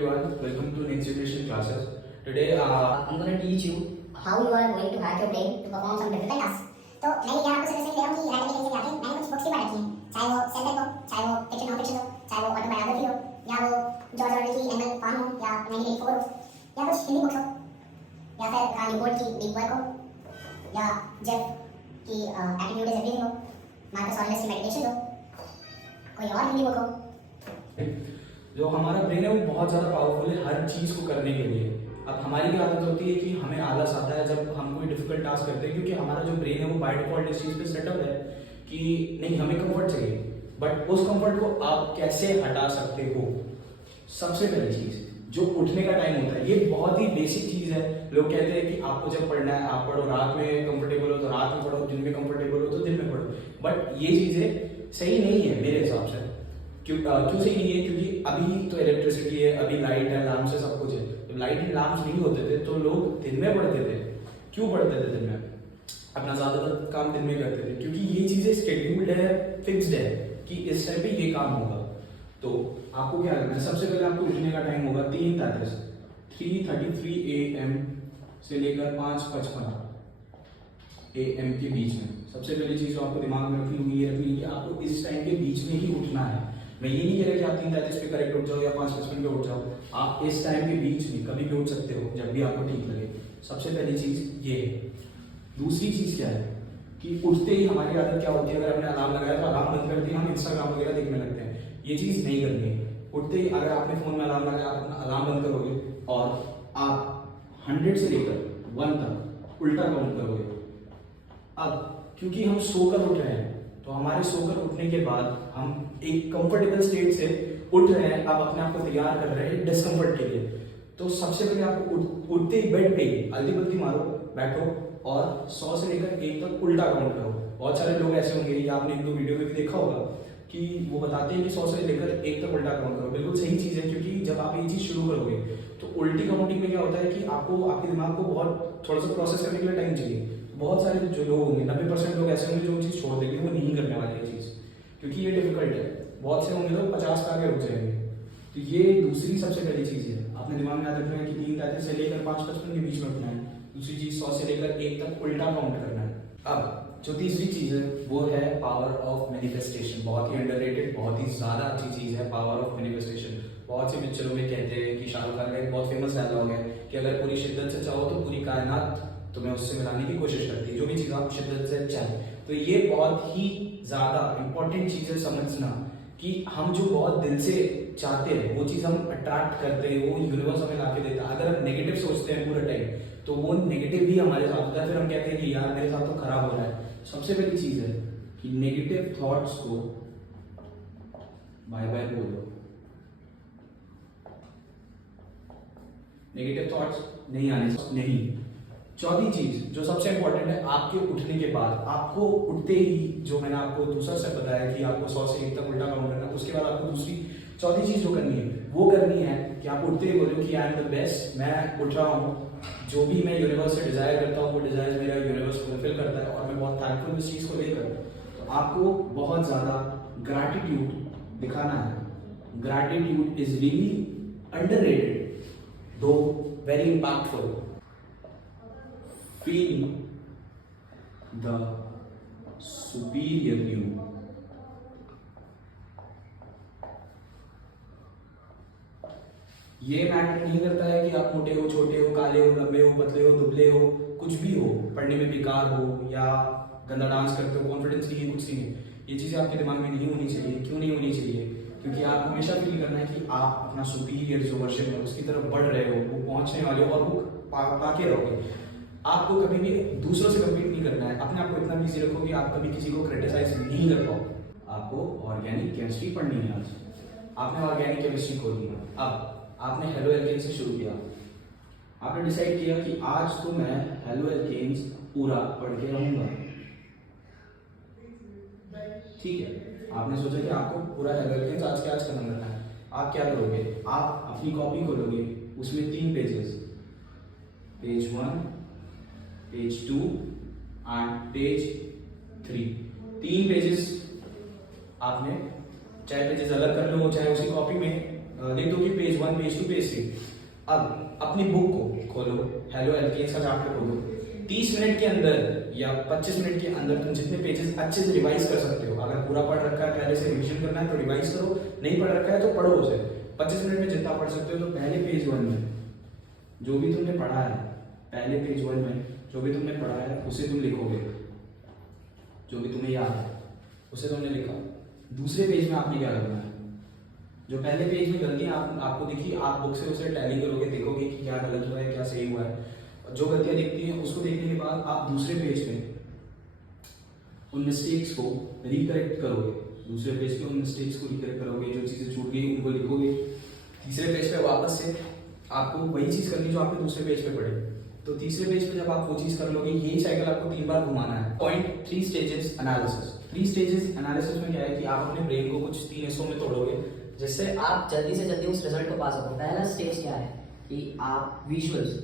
Everyone, welcome to Next Generation Classes. Today, I'm going to teach you how you are going to hack your brain to perform some difficult tasks. तो मैं ये आपको suggestion दे रहा हूँ कि randomly कहीं से जाके मैंने कुछ बुक्स भी पढ़ रखी हैं, चाहे वो सेल्फ हेल्प हो, चाहे वो फिक्शन नॉन फिक्शन हो, चाहे वो ऑटोबायोग्राफी हो, या वो जॉर्ज ऑरवेल की एनिमल फार्म हो, या 1984 हो, या कुछ हिंदी बुक्स हो, या फिर कार्ल न्यूपोर्ट की बिग वर्क हो, या जेफ की एटीट्यूड इज एवरीथिंग हो, मार्कस ऑरेलियस की मेडिटेशन हो, कोई और हिंदी बुक हो। जो हमारा ब्रेन है वो बहुत ज़्यादा पावरफुल है हर चीज़ को करने के लिए। अब हमारी क्या आदत होती है कि हमें आलस आता है जब हम कोई डिफिकल्ट टास्क करते हैं, क्योंकि हमारा जो ब्रेन है वो बाय डिफॉल्ट इस चीज़ पे सेटअप है कि नहीं हमें कंफर्ट चाहिए। बट उस कंफर्ट को आप कैसे हटा सकते हो? सबसे पहली चीज़ जो उठने का टाइम होता है, ये बहुत ही बेसिक चीज़ है। लोग कहते हैं कि आपको जब पढ़ना है आप पढ़ो, रात में कंफर्टेबल हो तो रात में पढ़ो, दिन में कंफर्टेबल हो तो दिन में पढ़ो। बट ये चीज़ें सही नहीं है मेरे हिसाब से। क्यों सही नहीं है? क्योंकि अभी तो इलेक्ट्रिसिटी है, अभी लाइट है, लैम्प से सब कुछ है। जब लाइट एंड लैम्प नहीं होते थे तो लोग दिन में पढ़ते थे। क्यों पढ़ते थे दिन में? अपना ज़्यादातर काम दिन में करते थे, क्योंकि ये चीज़ें स्केड्यूल्ड है, फिक्स्ड है कि इस टाइम पे ये काम होगा। तो आपको क्या करना है? सबसे पहले आपको उठने का टाइम होगा 3:33 AM से लेकर 5:55 AM के बीच में। सबसे पहली चीज़ जो आपको दिमाग में रखनी होगी, ये रखनी है कि आपको इस टाइम के बीच में ही उठना है। मैं ये नहीं कह रहा कि आप 3:33 पे करेक्ट उठ जाओ या 5:55 पे उठ जाओ। आप इस टाइम के बीच में कभी भी उठ सकते हो, जब भी आपको ठीक लगे। सबसे पहली चीज़ ये है। दूसरी चीज़ क्या है कि उठते ही हमारी आदत क्या होती है, अगर हमने अलार्म लगाया तो अलार्म बंद करते ही हम इंस्टाग्राम वगैरह देखने लगते हैं। ये चीज़ नहीं करनी है। उठते ही अगर आपने फ़ोन में अलार्म लगाया, आप अपना अलार्म बंद करोगे और आप 100 से लेकर 1 तक उल्टा काउंट करोगे। अब क्योंकि हम सोकर उठ रहे हैं तो हमारे सोकर उठने के बाद हम एक कंफर्टेबल स्टेट से उठ रहे हैं, आप अपने आप को तैयार कर रहे हैं डिस्कम्फर्ट के लिए। तो सबसे पहले आपको उठते ही बेड पे ही हल्दी बत्ती मारो, बैठो और 100 से लेकर 1 तक उल्टा काउंट करो। बहुत सारे लोग ऐसे होंगे, या आपने 1-2 वीडियो में भी देखा होगा कि वो बताते हैं कि 100 से लेकर 1 तक उल्टा काउंट करो। बिल्कुल सही चीज़ है, क्योंकि जब आप ये चीज़ शुरू करोगे तो उल्टी काउंटिंग में क्या होता है कि आपको आपके दिमाग को बहुत थोड़ा सा प्रोसेस करने के लिए टाइम चाहिए। बहुत सारे जो लोग होंगे, 90% लोग ऐसे होंगे जो चीज़ छोड़ देंगे, वो नहीं करने वाले ये चीज़, क्योंकि ये डिफिकल्ट है। बहुत से होंगे लोग 50 पे आगे रुक जाएंगे। तो ये दूसरी सबसे पहली चीज़ है, अपने दिमाग में याद रखना है कि 3:33 से लेकर 5:55 के बीच में उठना है। दूसरी चीज़ 100 से लेकर 1 तक उल्टा काउंट करना है। अब जो तीसरी चीज़ है वो है पावर ऑफ मैनिफेस्टेशन। बहुत ही अंडररेटेड, बहुत ही ज़्यादा अच्छी चीज़ है पावर ऑफ मैनिफेस्टेशन। बहुत सी पिक्चरों में कहते हैं कि शाहरुख खान का एक बहुत फेमस डायलॉग है कि अगर पूरी शिद्दत से चाहो तो पूरी कायनात तुम्हें उससे मिलाने की कोशिश करती है, जो भी चीज़ आप शिद्दत से चाहें। तो ये बहुत ही ज़्यादा इंपॉर्टेंट चीज़ है समझना कि हम जो बहुत दिल से चाहते हैं वो चीज़ हम अट्रैक्ट करते हैं, वो यूनिवर्स हमें लाके देता है। अगर हम नेगेटिव सोचते हैं पूरे टाइम तो वो नेगेटिव भी हमारे साथ होता है, फिर हम कहते हैं कि यार मेरे साथ तो खराब हो रहा है। सबसे पहली चीज़ है कि नेगेटिव थॉट्स को बाय बाय बोलो। नेगेटिव थॉट्स नहीं आने नहीं। चौथी चीज जो सबसे इंपॉर्टेंट है, आपके उठने के बाद आपको उठते ही जो मैंने आपको दूसरा स्टेप बताया कि आपको 100 से 1 तक उल्टा काउंट करना है, उसके बाद आपको चौथी चीज जो करनी है वो करनी है कि आप उठते ही बोलो कि आई एम द बेस्ट, मैं उठ रहा हूँ, जो भी मैं यूनिवर्स से डिजायर करता हूँ वो डिजायर मेरा यूनिवर्स फुलफिल करता है और मैं बहुत थैंकफुल इस चीज को लेकर। तो आपको बहुत ज्यादा ग्रैटिट्यूड दिखाना है। ग्रैटिट्यूड इज रियली अंडररेटेड दो very impactful. Feel the superior you. ये मैटर नहीं करता है कि आप मोटे हो, छोटे हो, काले हो, लंबे हो, पतले हो, दुबले हो, कुछ भी हो, पढ़ने में बेकार हो या गंदा डांस करते हो, कॉन्फिडेंस नहीं है, कुछ नहीं है। ये चीज़ें आपके दिमाग में नहीं होनी चाहिए। क्यों नहीं होनी चाहिए? क्योंकि आप हमेशा फील करना है कि आप अपना सुपीरियर जो वर्जन है उसकी तरफ बढ़ रहे हो, वो पहुंचने वाले हो और वो पाके रहोगे। आपको कभी भी दूसरों से कम्पीट नहीं करना है। अपने आप को इतना बिजी रखो कि आप कभी किसी को क्रिटिसाइज नहीं कर पाओ। आपको ऑर्गेनिक केमिस्ट्री पढ़नी है। आज आपने ऑर्गेनिक केमिस्ट्री खोलनी है। अब आपने हेलो एल्केन से शुरू किया, आपने डिसाइड किया कि आज तो मैं हेलो एल्केन्स पूरा पढ़ के रहूंगा। ठीक है, आपने सोचा कि आपको पूरा हेलो एल्केन्स आज के आज खत्म करना है। आप क्या करोगे? आप अपनी कॉपी खोलोगे, उसमें 3 pages, page 1, page 2 and page 3, 3 pages आपने, चाहे पेजेस अलग कर लो चाहे उसी कॉपी में लिख दो कि पेज 1, पेज 2, पेज 3। अब अपनी बुक को खोलो, हेलो एल्केन्स का चैप्टर खोलो, 30 मिनट के अंदर या 25 मिनट के अंदर तुम जितने पेजेस अच्छे से रिवाइज कर सकते हो। अगर पूरा पढ़ रखा है पहले से रिवीजन करना है तो रिवाइज करो, नहीं पढ़ रखा है तो पढ़ो उसे। 25 मिनट में जितना पढ़ सकते हो तो पहले पेज 1 में जो भी तुमने पढ़ा है, पहले पेज 1 में जो भी तुमने पढ़ा है उसे तुम लिखोगे, जो भी तुम्हें याद है उसे तुमने लिखा। दूसरे पेज में आपने क्या करना है, जो पहले पेज में गलतियां आपको दिखी, आप बुक से उसे टैली करोगे, देखोगे कि क्या गलत हुआ है क्या सही हुआ है। जो गलतियां दिखती हैं उसको देखने के बाद आप दूसरे पेज पे उन मिस्टेक्स को रिकरेक्ट करोगे, दूसरे पेज पे उन मिस्टेक्स को रिकरेक्ट करोगे, जो चीज़ें छूट गई उनको लिखोगे। तीसरे पेज पे वापस से आपको वही चीज़ करनी जो आपने दूसरे पेज पे पढ़ी। तो तीसरे पेज पे जब आप वो चीज़ कर लोगे, यही साइकिल आपको 3 बार घुमाना है। Point 3 stages analysis. 3 stages analysis में क्या है कि आप अपने ब्रेन को कुछ 3 हिस्सों में तोड़ोगे जिससे आप जल्दी से जल्दी उस रिजल्ट को पा सको। पहला स्टेज क्या है कि आप विजुअल्स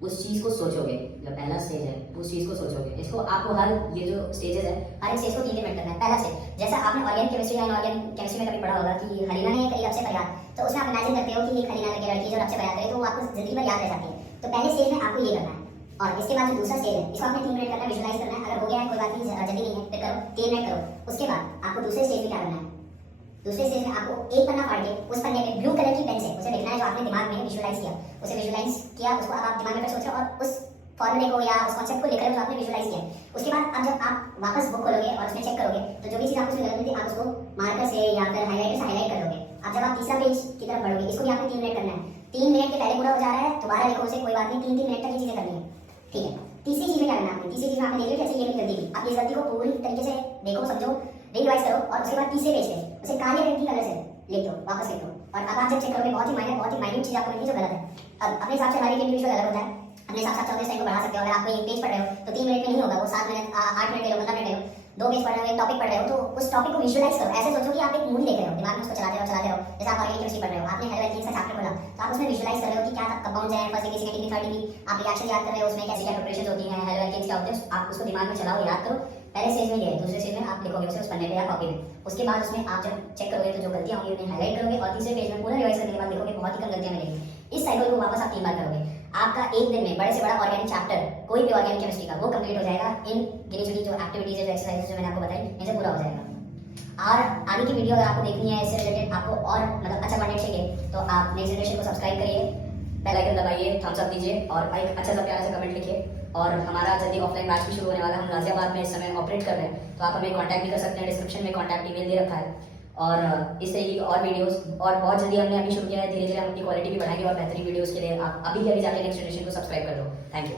उस चीज़ को सोचोगे, जो पहला स्टेज है उस चीज़ को सोचोगे। इसको आपको हर ये जो स्टेजेस है हर एक स्टेज को इंप्लीमेंट करना है। पहला स्टेज जैसा आपने ऑर्गेनिक केमिस्ट्री या इनऑर्गेनिक केमिस्ट्री में कभी पढ़ा होगा कि हरीना ने करी रब से फरियाद, तो उसमें आप इमेजिन करते हो कि एक हरीना करके लड़की जो रब से फरियाद करे तो वो आपको जिंदगी भर याद रह जाती है। तो पहले स्टेज में आपको ये करना है, और इसके बाद जो दूसरा स्टेज है इसको आपने 3 मिनट करना है, विजुअलाइज करना है। अगर हो गया है कोई बात नहीं, जल्दी नहीं है फिर करो, 3 मिनट करो। उसके बाद आपको दूसरे स्टेज में क्या करना है, दूसरे स्टेज में आपको एक पन्ना फाड़ के उस पन्ने पे ब्लू कलर की पेन से उसे लिखना है जो आपने दिमाग में विजुअलाइज किया। उसे विजुअलाइज किया, उसको अब आप दिमाग में फिर सोच रहे हो और उस फॉर्मूले को या उस कॉन्सेप्ट को लिख रहे हो जो आपने विजुअलाइज किया। उसके बाद अब जब आप वापस बुक खोलोगे और उसमें चेक करोगे तो जो भी चीज़ आपको उसमें गलत थी आप उसको मार्कर से या फिर हाईलाइटर से हाईलाइट कर दोगे। अब जब आप तीसरा पेज की तरफ बढ़ोगे, इसको भी आपने 3 मिनट करना है। 3 मिनट के पहले पूरा हो जा रहा है, दोबारा लिखो उसे, कोई बात नहीं, 3-3 मिनट तक ये चीज़ें करनी है, ठीक है। तीसरी चीज़ में क्या करना है आपने, तीसरी चीज़ में आपने देखी कैसे ये भी गलती की। अब इस गलती को पूरी तरीके से देखो, समझो, रिवाइज करो और उसके बाद तीसरे पेज पे उसे काले रंग की कलर से लिख दो, वापस लिख दो। और अब आप जब चेक करोगे बहुत ही माइन्यूट चीज़ आपको मिलेगी जो गलत है। अब अपने हिसाब से हमारी इंडिविजुअल अलग होता है, अपने हिसाब से आप 14 टाइम को बढ़ा सकते हो। अगर आप कोई एक पेज पढ़ रहे हो तो 3 मिनट में नहीं होगा, वो 7 मिनट 8 मिनट ले लो, 15 मिनट ले लो। 2 पेज पढ़ रहे हो, एक टॉपिक पढ़ रहे हो, तो उस टॉपिक को विजुअलाइज करो। ऐसे सोचो कि आप एक मूवी देख रहे हो, दिमाग में उसको चलाते रहो। जैसे आप ऑर्गेनिक केमिस्ट्री पढ़ रहे हो, आपने हेलो एल्केन्स का चैप्टर खोला तो आप उसमें विजुअलाइज कर रहे हो कि क्या कंपाउंड्स हैं, first degree, second degree, third degree. आप रिएक्शन याद कर रहे हो, उसमें कैसी क्या प्रिपरेशंस होती हैं, हेलो एल्केन्स क्या होते हैं, आप उसको दिमाग में चलाओ, याद करो। पहले स्टेज में ये है, दूसरे स्टेज में आप लिखोगे उसे उस पन्ने पे या कॉपी में। उसके बाद उसमें आप जब चेक करोगे तो जो गलतियां होंगी उन्हें हाईलाइट करोगे और तीसरे पेज में पूरा रिवाइज करने के बाद देखोगे बहुत ही कम गलतियां मिलेंगी। इस साइकिल को वापस आप 3 बार करोगे। आपका एक दिन में बड़े से बड़ा ऑर्गेनिक चैप्टर कोई भी ऑर्गेनिक केमिस्ट्री का वो कंप्लीट हो जाएगा। इन गिनी चुनी जो एक्टिविटीज है, एक्सरसाइजेस जो मैंने आपको बताई, इनसे पूरा हो जाएगा। और आगे की वीडियो अगर आपको देखनी है इससे रिलेटेड, आपको और मतलब अच्छा कंटेंट चाहिए तो आप नेक्स्ट जनरेशन को सब्सक्राइब करिए, बेल आइकन दबाइए, थम्स अप दीजिए और एक अच्छा सा प्यारा सा कमेंट लिखिए। और हमारा जल्दी ऑफलाइन बैच भी शुरू होने वाला है, हम गाजियाबाद में इस समय ऑपरेट कर रहे हैं, तो आप हमें कांटेक्ट भी कर सकते हैं। डिस्क्रिप्शन में कांटेक्ट ईमेल दे रखा है। और इस तरीके की और वीडियोस और बहुत जल्दी हमने अभी शुरू किया है। धीरे धीरे हम अपनी क्वालिटी भी बढ़ाएंगे और बेहतरीन वीडियोस के लिए आप अभी जाके नेक्स्ट जनरेशन को सब्सक्राइब कर दो। Thank you.